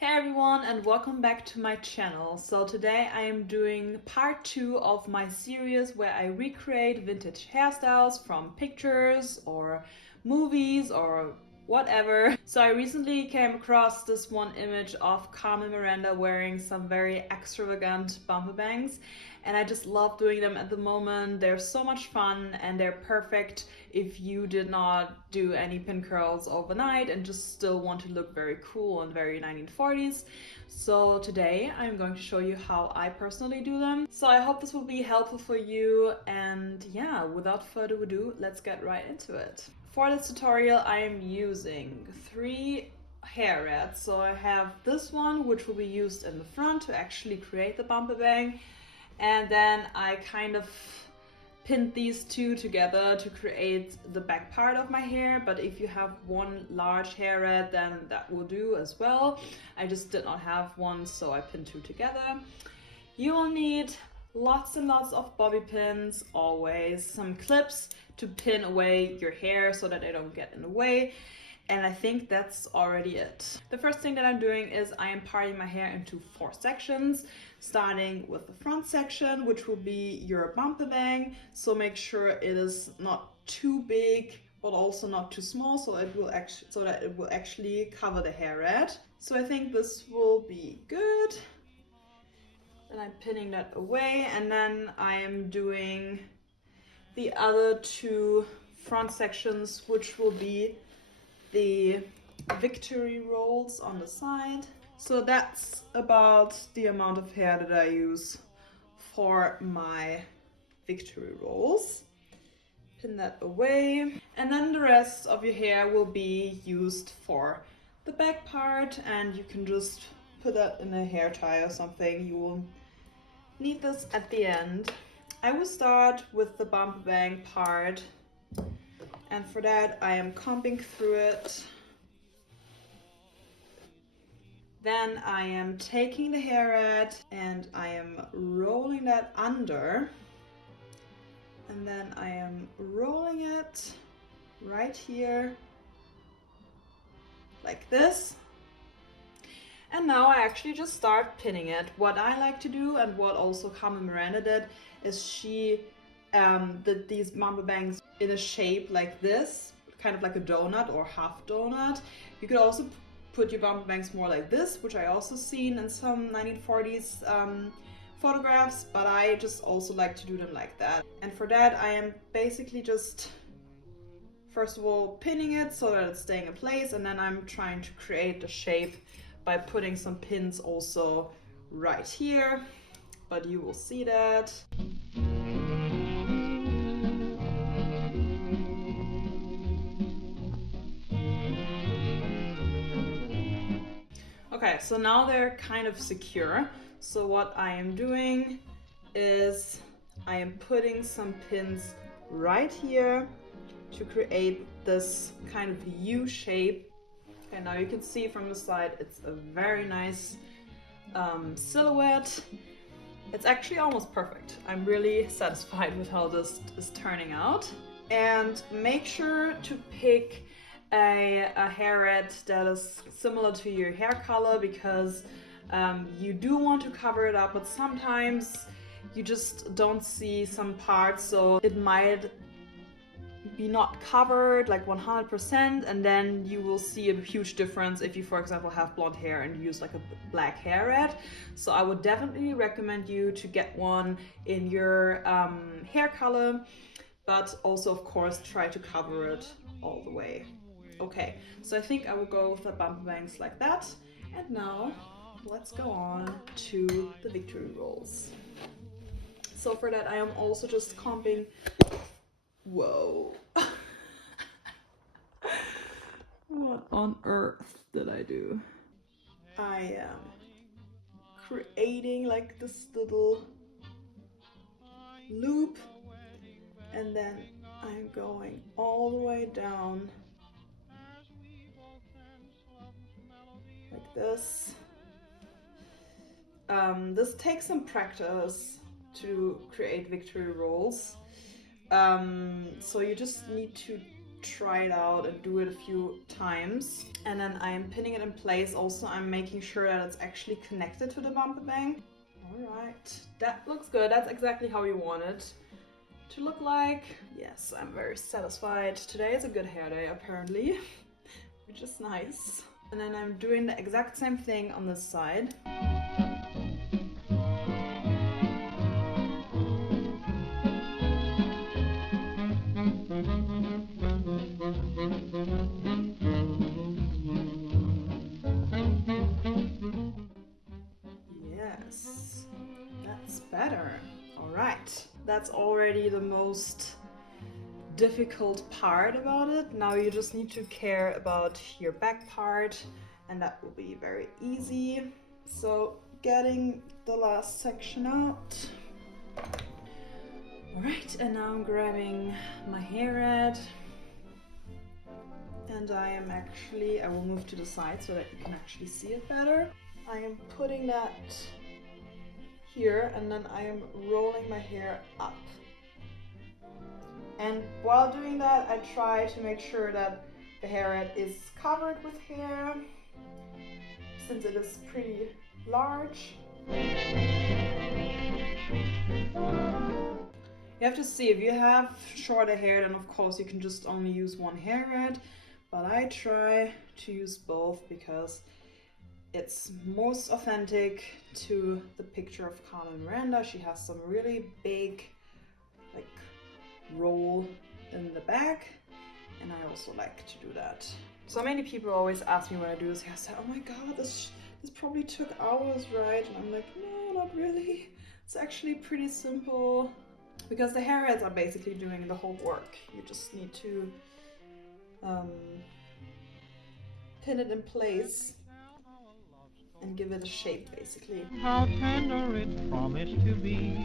Hey everyone, and welcome back to my channel. So today I am doing part 2 of my series where I recreate vintage hairstyles from pictures or movies or whatever. So I recently came across this one image of Carmen Miranda wearing some very extravagant bumper bangs, and I just love doing them at the moment. They're so much fun and they're perfect if you did not do any pin curls overnight and just still want to look very cool and very 1940s. So today I'm going to show you how I personally do them. So I hope this will be helpful for you, and yeah, without further ado, let's get right into it. For this tutorial I am using 3 hair reds. So I have this one, which will be used in the front to actually create the bumper bang, and then I kind of pinned these two together to create the back part of my hair. But if you have one large hair red, then that will do as well. I just did not have one, so I pinned 2 together. You will need lots and lots of bobby pins, always some clips to pin away your hair so that they don't get in the way. And I think that's already it. The first thing that I'm doing is I am parting my hair into 4 sections, starting with the front section, which will be your bumper bang. So make sure it is not too big, but also not too small, so that it will actually cover the hair red. So I think this will be good. Then I'm pinning that away, and then I am doing the other 2 front sections, which will be the victory rolls on the side. So that's about the amount of hair that I use for my victory rolls. Pin that away, and then the rest of your hair will be used for the back part, and you can just put that in a hair tie or something. You will need this at the end. I will start with the bumper bang part, and for that I am combing through it. Then I am taking the hair red and I am rolling that under, and then I am rolling it right here like this. And now I actually just start pinning it. What I like to do, and what also Carmen Miranda did, is she did these bumper bangs in a shape like this, kind of like a donut or half donut. You could also put your bumper bangs more like this, which I also seen in some 1940s photographs, but I just also like to do them like that. And for that I am basically just first of all pinning it so that it's staying in place, and then I'm trying to create the shape by putting some pins also right here, but you will see that. Okay, so now they're kind of secure. So what I am doing is I am putting some pins right here to create this kind of U shape. And now you can see from the side it's a very nice silhouette. It's actually almost perfect. I'm really satisfied with how this is turning out. And make sure to pick a hair red that is similar to your hair color, because you do want to cover it up, but sometimes you just don't see some parts, so it might be not covered like 100%, and then you will see a huge difference if you, for example, have blonde hair and you use like a black hair red. So I would definitely recommend you to get one in your hair color, but also of course try to cover it all the way. Okay, so I think I will go with the bumper bangs like that. And now let's go on to the victory rolls. So for that I am also just combing. Whoa. What on earth did I do? I am creating like this little loop, and then I'm going all the way down like this. This takes some practice to create victory rolls. So you just need to try it out and do it a few times. And then I am pinning it in place. Also, I'm making sure that it's actually connected to the bumper bang. All right, that looks good. That's exactly how you want it to look like. Yes, I'm very satisfied. Today is a good hair day apparently, which is nice. And then I'm doing the exact same thing on this side. Yes, that's better. All right, that's already the most difficult part about it. Now you just need to care about your back part, and that will be very easy. So getting the last section out. All right, and now I'm grabbing my hair red, and I will move to the side so that you can actually see it better. I am putting that here, and then I am rolling my hair up. And while doing that, I try to make sure that the hairnet is covered with hair, since it is pretty large. You have to see, if you have shorter hair, then of course you can just only use one hairnet, but I try to use both because it's most authentic to the picture of Carmen Miranda. She has some really big, like, roll in the back, and I also like to do that. So many people always ask me when I do this hairstyle, oh my god, this probably took hours, right? And I'm like, no, not really. It's actually pretty simple because the hairheads are basically doing the whole work. You just need to pin it in place and give it a shape, basically. How tender it promised to be.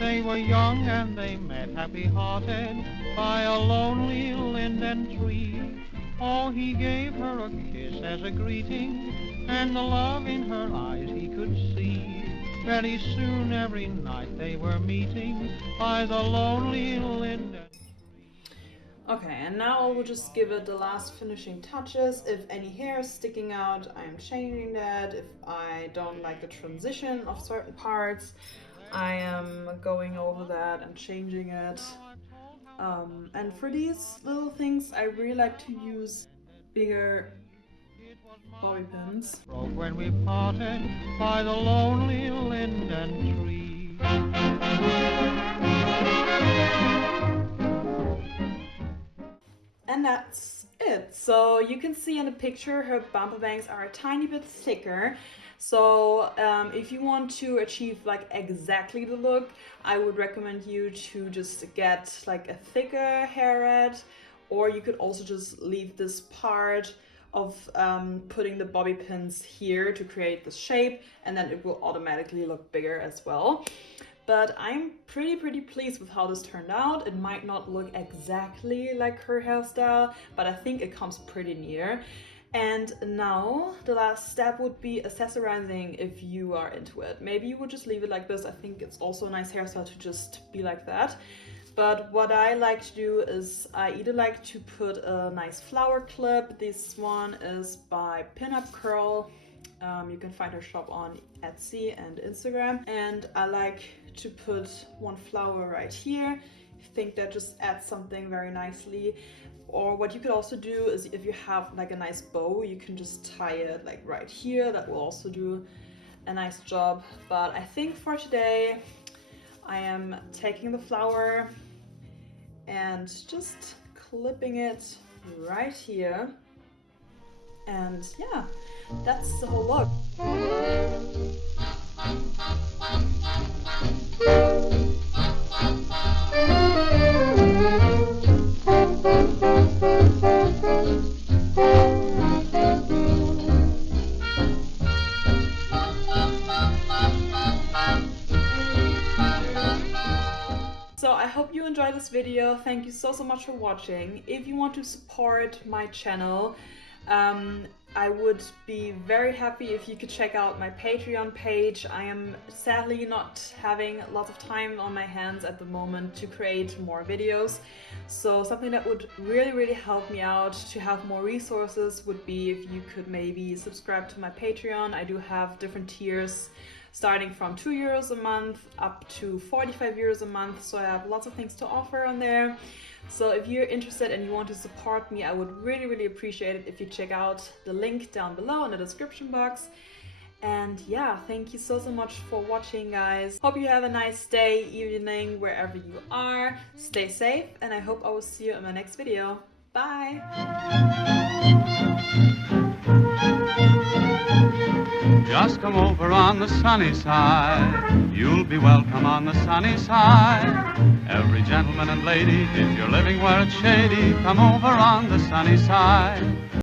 They were young and they met happy-hearted by a lonely linden tree. Oh, he gave her a kiss as a greeting, and the love in her eyes he could see. Very soon every night they were meeting by the lonely linden. Okay, and now I will just give it the last finishing touches. If any hair is sticking out, I'm changing that. If I don't like the transition of certain parts, I am going over that and changing it. And for these little things, I really like to use bigger bobby pins. When we parted by the lonely linden tree. And that's it. So you can see in the picture her bumper bangs are a tiny bit thicker. So if you want to achieve like exactly the look, I would recommend you to just get like a thicker hairnet, or you could also just leave this part of putting the bobby pins here to create the shape, and then it will automatically look bigger as well. But I'm pretty pleased with how this turned out. It might not look exactly like her hairstyle, but I think it comes pretty near. And now the last step would be accessorizing if you are into it. Maybe you would just leave it like this. I think it's also a nice hairstyle to just be like that. But what I like to do is I either like to put a nice flower clip. This one is by Pinup Curl. You can find her shop on Etsy and Instagram. And I like to put one flower right here. I think that just adds something very nicely. Or what you could also do is, if you have like a nice bow, you can just tie it like right here. That will also do a nice job. But I think for today, I am taking the flower and just clipping it right here. And yeah, that's the whole look. So I hope you enjoyed this video. Thank you so much for watching. If you want to support my channel, I would be very happy if you could check out my Patreon page. I am sadly not having lots of time on my hands at the moment to create more videos. So something that would really help me out to have more resources would be if you could maybe subscribe to my Patreon. I do have different tiers starting from €2 a month up to €45 a month. So I have lots of things to offer on there. So if you're interested and you want to support me, I would really appreciate it if you check out the link down below in the description box. And yeah, thank you so much for watching, guys. Hope you have a nice day, evening, wherever you are. Stay safe, and I hope I will see you in my next video. Bye! Just come over on the sunny side. You'll be welcome on the sunny side. Every gentleman and lady, if you're living where it's shady, come over on the sunny side.